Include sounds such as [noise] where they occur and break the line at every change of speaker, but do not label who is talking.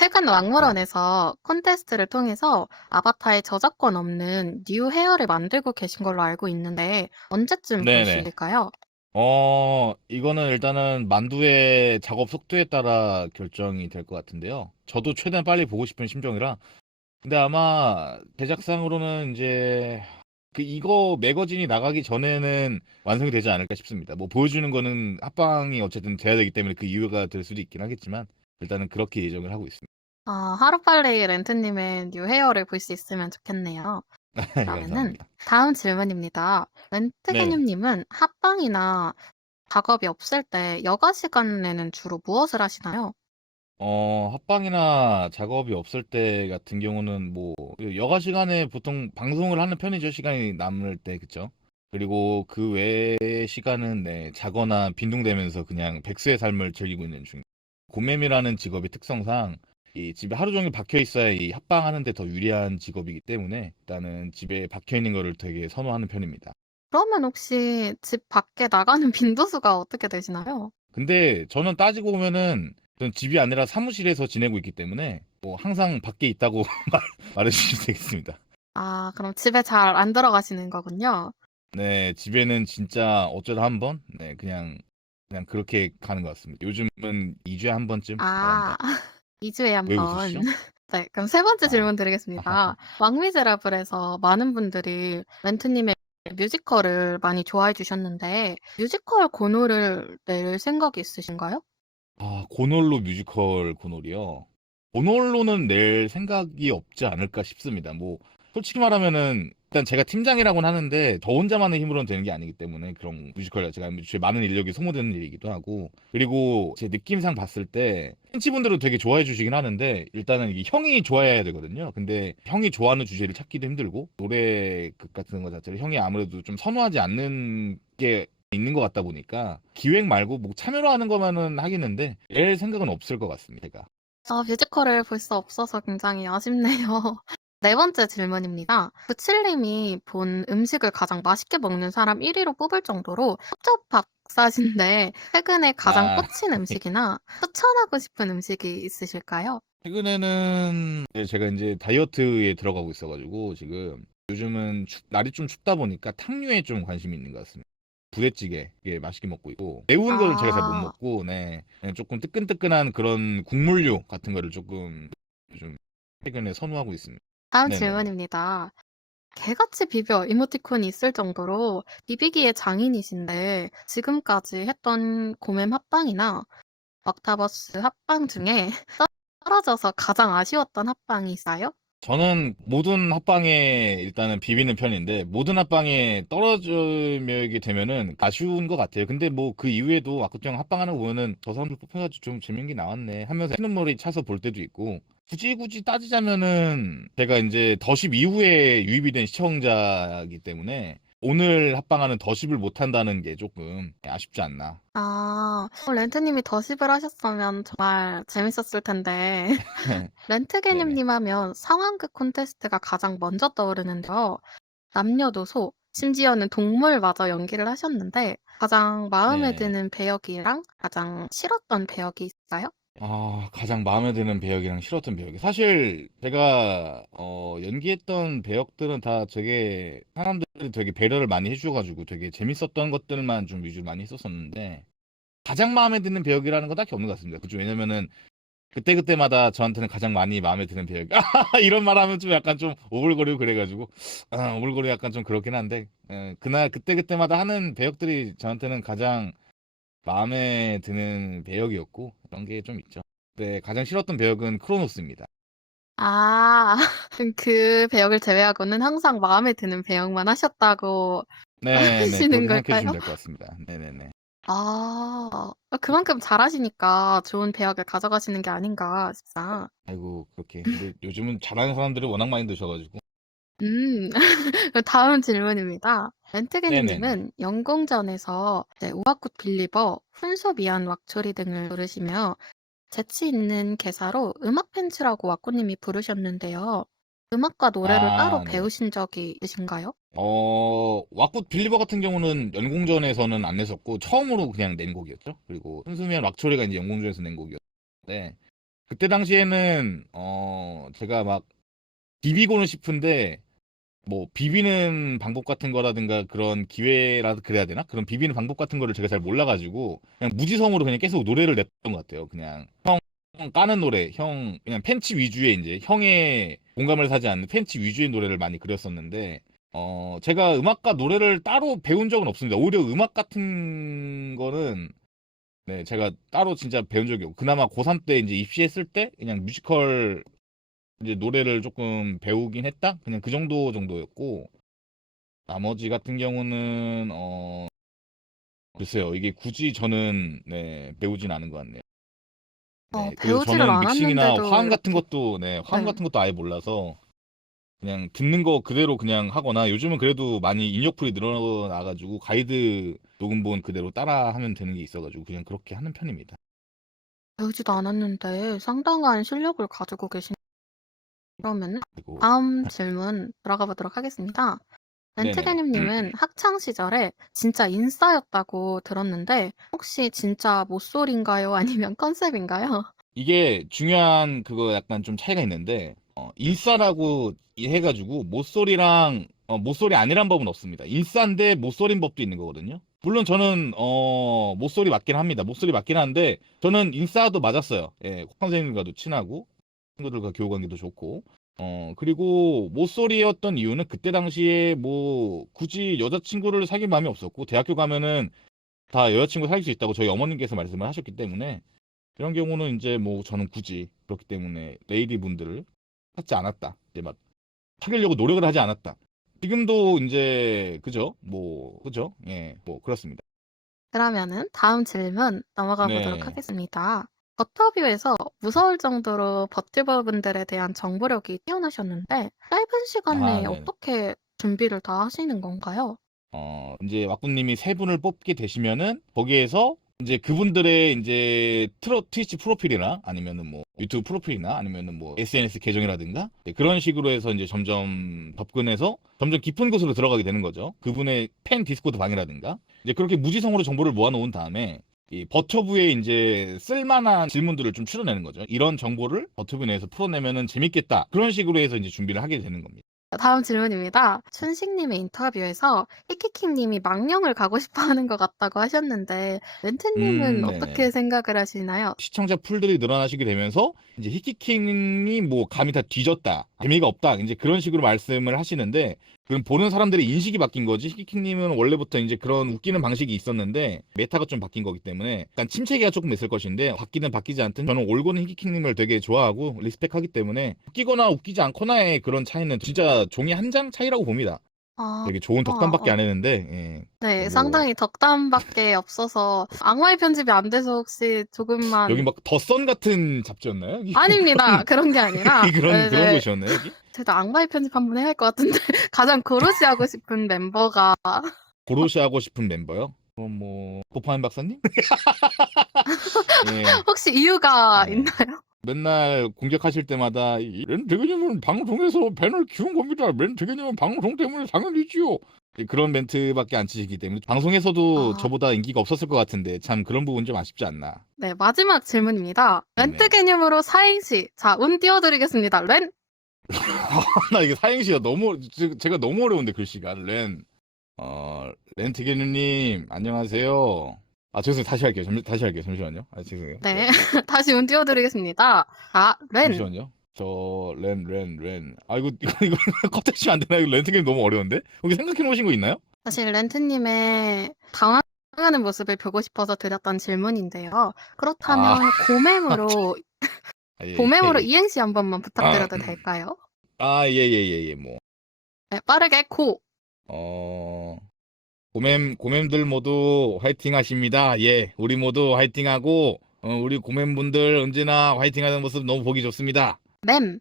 최근
네.
왕물원에서 콘테스트를 통해서 아바타에 저작권 없는 뉴 헤어를 만들고 계신 걸로 알고 있는데 언제쯤
네네.
있을까요?
어, 이거는 일단은 만두의 작업 속도에 따라 결정이 될 것 같은데요. 저도 최대한 빨리 보고 싶은 심정이라. 근데 아마 제작상으로는 이제 그 이거 매거진이 나가기 전에는 완성이 되지 않을까 싶습니다. 뭐 보여주는 거는 합방이 어쨌든 돼야 되기 때문에 그 이유가 될 수도 있긴 하겠지만 일단은 그렇게 예정을 하고 있습니다.
아, 하루빨리 렌트님의 뉴 헤어를 볼 수 있으면 좋겠네요. [laughs] 그러면은
감사합니다.
다음 질문입니다.
네네.
렌트게님님은 합방이나 작업이 없을 때 여가 시간에는 주로 무엇을 하시나요?
어, 합방이나 작업이 없을 때 같은 경우는 뭐 여가 시간에 보통 방송을 하는 편이죠. 시간이 남을 때, 그쵸? 그리고 그 외의 시간은 네, 자거나 빈둥대면서 그냥 백수의 삶을 즐기고 있는 중. 고매미라는 직업의 특성상 이 집에 하루 종일 박혀 있어야 이 합방하는데 더 유리한 직업이기 때문에 일단은 집에 박혀 있는 거를 되게 선호하는 편입니다.
그러면 혹시 집 밖에 나가는 [laughs] 빈도수가 어떻게 되시나요?
근데 저는 따지고 보면은 저는 집이 아니라 사무실에서 지내고 있기 때문에 뭐 항상 밖에 있다고 [laughs] 말, 말해주시면 되겠습니다.
아, 그럼 집에 잘 안 들어가시는 거군요.
네, 집에는 진짜 어쩌다 한 번, 네, 그냥 그냥 그렇게 가는 것 같습니다. 요즘은 2주에 한 번쯤
아,
나간다.
2주에 [laughs] 한
왜
번.
웃으시죠? [laughs]
네, 그럼 세 번째
아,
질문 드리겠습니다. [laughs] 왕미즈라블에서 많은 분들이 렌트님의 뮤지컬을 많이 좋아해 주셨는데 뮤지컬 고노를 낼 생각이 있으신가요?
아, 고놀로 뮤지컬 고놀이요. 고놀로는 낼 생각이 없지 않을까 싶습니다. 뭐 솔직히 말하면은 일단 제가 팀장이라고는 하는데 저 혼자만의 힘으로는 되는 게 아니기 때문에 그런 뮤지컬 자체가 제 많은 인력이 소모되는 일이기도 하고 그리고 제 느낌상 봤을 때 팬치분들은 되게 좋아해 주시긴 하는데 일단은 이게 형이 좋아해야 되거든요. 근데 형이 좋아하는 주제를 찾기도 힘들고 노래 극 같은 거 자체를 형이 아무래도 좀 선호하지 않는 게 있는 것 같다 보니까 기획 말고 뭐 참여로 하는 거면은 하겠는데 낼 생각은 없을 것 같습니다. 제가.
아, 뮤지컬을 볼 수 없어서 굉장히 아쉽네요. [laughs] 네 번째 질문입니다. 부칠님이 본 음식을 가장 맛있게 먹는 사람 1위로 뽑을 정도로 섭섭 박사신데 [laughs] 최근에 가장
아,
꽂힌 음식이나 추천하고 싶은 음식이 있으실까요?
최근에는 이제 제가 이제 다이어트에 들어가고 있어가지고 지금 요즘은 춥- 날이 좀 춥다 보니까 탕류에 좀 관심이 있는 것 같습니다. 부대찌개 이게 맛있게 먹고 있고 매운 거를 제가 잘 못
아,
먹고 네 그냥 조금 뜨끈뜨끈한 그런 국물류 같은 거를 조금 좀 최근에 선호하고 있습니다.
다음
네네네.
질문입니다. 개같이 비벼 이모티콘이 있을 정도로 비비기의 장인이신데 지금까지 했던 고멤 합방이나 막타버스 합방 중에 [laughs] 떨어져서 가장 아쉬웠던 합방이 있어요?
저는 모든 합방에 일단은 비비는 편인데 모든 합방에 떨어지게 되면은 아쉬운 것 같아요. 근데 뭐 그 이후에도 아쿠형 합방하는 거 보면은 저 사람들 뽑혀가지고 좀 재밌는 게 나왔네 하면서 피눈물이 차서 볼 때도 있고 굳이 굳이 따지자면은 제가 이제 더십 이후에 유입이 된 시청자이기 때문에 오늘 합방하는 더십을 못 한다는 게 조금 아쉽지 않나.
아, 어, 렌트님이 더십을 하셨으면 정말 재밌었을 텐데. [laughs]
네네.
렌트게님님 하면 상황극 콘테스트가 가장 먼저 떠오르는데요. 남녀노소, 심지어는 동물마저 연기를 하셨는데 가장 마음에
네.
드는 배역이랑 가장 싫었던 배역이 있어요?
아, 가장 마음에 드는 배역이랑 싫었던 배역이. 사실 제가 어, 연기했던 배역들은 다 되게 사람들이 되게 배려를 많이 해주셔가지고 되게 재밌었던 것들만 좀 위주로 많이 했었었는데 가장 마음에 드는 배역이라는 건 딱히 없는 것 같습니다. 그죠? 왜냐면은 그때그때마다 저한테는 가장 많이 마음에 드는 배역. [laughs] 이런 말 하면 좀 약간 좀 오글거리고 그래가지고 아, 오글거리고 약간 좀 그렇긴 한데 에, 그날 그때그때마다 하는 배역들이 저한테는 가장 마음에 드는 배역이었고 그런 게 좀 있죠. 네, 가장 싫었던 배역은 크로노스입니다.
아, [laughs] 그 배역을 제외하고는 항상 마음에 드는 배역만 하셨다고
네 네, [laughs]
하시는
그렇게 생각해
걸까요?
주시면 될것 같습니다. 네 네 네.
아, 그만큼 잘하시니까 좋은 배역을 가져가시는 게 아닌가 싶다.
아이고 그렇게 근데 요즘은 잘하는 사람들이 워낙 많이 드셔가지고
음, [laughs] 다음 질문입니다.
네네네.
렌트게님님은 영공전에서 이제 우아꽃 빌리버, 훈수 미안 왁초리 등을 부르시며 재치 있는 개사로 음악 팬츠라고 왁코님이 부르셨는데요. 음악과 노래를 따로
아, 네.
배우신 적이 있으신가요?
어, 왁굿 빌리버 같은 경우는 연공전에서는 안 냈었고 처음으로 그냥 낸 곡이었죠. 그리고 순수미한 왁초리가 이제 연공전에서 낸 곡이었는데 그때 당시에는 어 제가 막 비비고는 싶은데 뭐 비비는 방법 같은 거라든가 그런 기회라도 그래야 되나? 그런 비비는 방법 같은 거를 제가 잘 몰라가지고 그냥 무지성으로 그냥 계속 노래를 냈던 것 같아요. 그냥 형, 형 까는 노래, 형 그냥 팬치 위주의 이제 형의 공감을 사지 않는 팬치 위주의 노래를 많이 그렸었는데 어 제가 음악과 노래를 따로 배운 적은 없습니다. 오히려 음악 같은 거는 네 제가 따로 진짜 배운 적이 없고 그나마 고3 때 이제 입시했을 때 그냥 뮤지컬 이제 노래를 조금 배우긴 했다? 그냥 그 정도 정도였고, 나머지 같은 경우는, 어, 글쎄요, 이게 굳이 저는, 네, 배우진 않은 것 같네요.
어,
네, 그래서
배우지를
저는 믹싱이나
않았는데도
화음 같은
이렇게
것도, 네, 화음
네.
같은 것도 아예 몰라서, 그냥 듣는 거 그대로 그냥 하거나, 요즘은 그래도 많이 입력풀이 늘어나가지고, 가이드 녹음본 그대로 따라 하면 되는 게 있어가지고, 그냥 그렇게 하는 편입니다.
배우지도 않았는데 상당한 실력을 가지고 계신 그러면은
그리고,
다음 질문 들어가 보도록 하겠습니다.
네네.
렌트게님님은 학창 시절에 진짜 인싸였다고 들었는데 혹시 진짜 모쏠인가요? [laughs] 아니면 컨셉인가요?
이게 중요한 그거 약간 좀 차이가 있는데 어, 일사라고 해가지고 모쏠이랑 어, 모쏠이 아니란 법은 없습니다. 일사인데 모쏠인 법도 있는 거거든요. 물론 저는 어, 모쏠이 맞긴 합니다. 모쏠이 맞긴 한데 저는 인싸도 맞았어요. 예, 선생님과도 친하고 친구들과 교우 관계도 좋고 어 그리고 모쏠이었던 이유는 그때 당시에 뭐 굳이 여자친구를 사귈 마음이 없었고 대학교 가면은 다 여자친구 사귈 수 있다고 저희 어머님께서 말씀을 하셨기 때문에 이런 경우는 이제 뭐 저는 굳이 그렇기 때문에 레이디 분들을 찾지 않았다. 이제 막 사귀려고 노력을 하지 않았다. 지금도 이제 그죠? 뭐 그죠? 예, 뭐 그렇습니다.
그러면은 다음 질문 넘어가 보도록
네.
하겠습니다. 버터뷰에서 무서울 정도로 버튜버 분들에 대한 정보력이 뛰어나셨는데 짧은 시간
아,
내에
네네.
어떻게 준비를 다 하시는 건가요?
어, 이제 왁구님이 세 분을 뽑게 되시면은 거기에서 이제 그분들의 이제 트로 트위치 프로필이나 아니면은 뭐 유튜브 프로필이나 아니면은 뭐 SNS 계정이라든가 네, 그런 식으로 해서 이제 점점 접근해서 점점 깊은 곳으로 들어가게 되는 거죠. 그분의 팬 디스코드 방이라든가 이제 그렇게 무지성으로 정보를 모아 놓은 다음에 이 버터부에 이제 쓸만한 질문들을 좀 추려내는 거죠. 이런 정보를 버터부 내에서 풀어내면은 재밌겠다. 그런 식으로 해서 이제 준비를 하게 되는 겁니다.
다음 질문입니다. 춘식님의 인터뷰에서 히키킹님이 망령을 가고 싶어하는 것 같다고 하셨는데 렌트님은
음,
어떻게. 생각을 하시나요?
시청자 풀들이 늘어나시게 되면서 이제 히키킹이 뭐 감이 다 뒤졌다 재미가 없다 이제 그런 식으로 말씀을 하시는데 그럼 보는 사람들의 인식이 바뀐 거지 히키킹님은 원래부터 이제 그런 웃기는 방식이 있었는데 메타가 좀 바뀐 거기 때문에 약간 침체기가 조금 있을 것인데 바뀌든 바뀌지 않든 저는 올고는 히키킹님을 되게 좋아하고 리스펙하기 때문에 웃기거나 웃기지 않거나의 그런 차이는 진짜 종이 한 장 차이라고 봅니다
아,
되게 좋은
아,
덕담밖에
어.
안 했는데 예.
네,
뭐
상당히 덕담밖에 없어서 악마의 편집이 안 돼서 혹시
여기
조금만
막 더선 같은 잡지였나요? 여기?
아닙니다. [laughs] 그런 게 아니라
그런
네,
그런
네.
곳이었나요 여기?
제가 악마의 편집 한번 해야 할 것 같은데 [laughs] 가장 고로시 하고 싶은 멤버가
고로시 하고 싶은 멤버요? 그럼 뭐 도파민 박사님? [laughs] 예,
혹시 이유가
네.
있나요?
맨날 공격하실 때마다 이 렌트게님은 방송에서 밴을 키운 겁니다. 렌트게님은 방송 때문에 당연히지요. 예, 그런 멘트밖에 안 치시기 때문에 방송에서도
아.
저보다 인기가 없었을 것 같은데 참 그런 부분 좀 아쉽지 않나.
네, 마지막 질문입니다. 렌트 개념으로 사행시. 자, 운 띄워드리겠습니다. 렌.
나 이게 사행시가 너무 제- 제가 너무 어려운데 글씨가 렌. 어 렌트게님 안녕하세요. 아 죄송해요 다시 할게요. 잠시, 다시 할게요. 잠시만요. 아 죄송해요.
네, [laughs] 다시 운 띄워드리겠습니다. 자, 렌.
잠시만요. 저 렌 렌 렌. 아 이거 이거 이거 [laughs] 컵택 치면 안 되나요? 이거 렌트게임 너무 어려운데? 혹시 생각해 놓으신 거 있나요?
사실 렌트님의 당황하는 모습을 보고 싶어서 드렸던 질문인데요. 그렇다면
아, [laughs] 예,
고mem으로
예.
이행시 한 번만 부탁드려도
아,
될까요?
아, 예, 예, 예, 예, 뭐.
네, 빠르게 고.
어, 고맴, 고맴들 모두 화이팅 하십니다. 예, 우리 모두 화이팅 하고, 어, 우리 고맴분들 언제나 화이팅 하는 모습 너무 보기 좋습니다.
맴.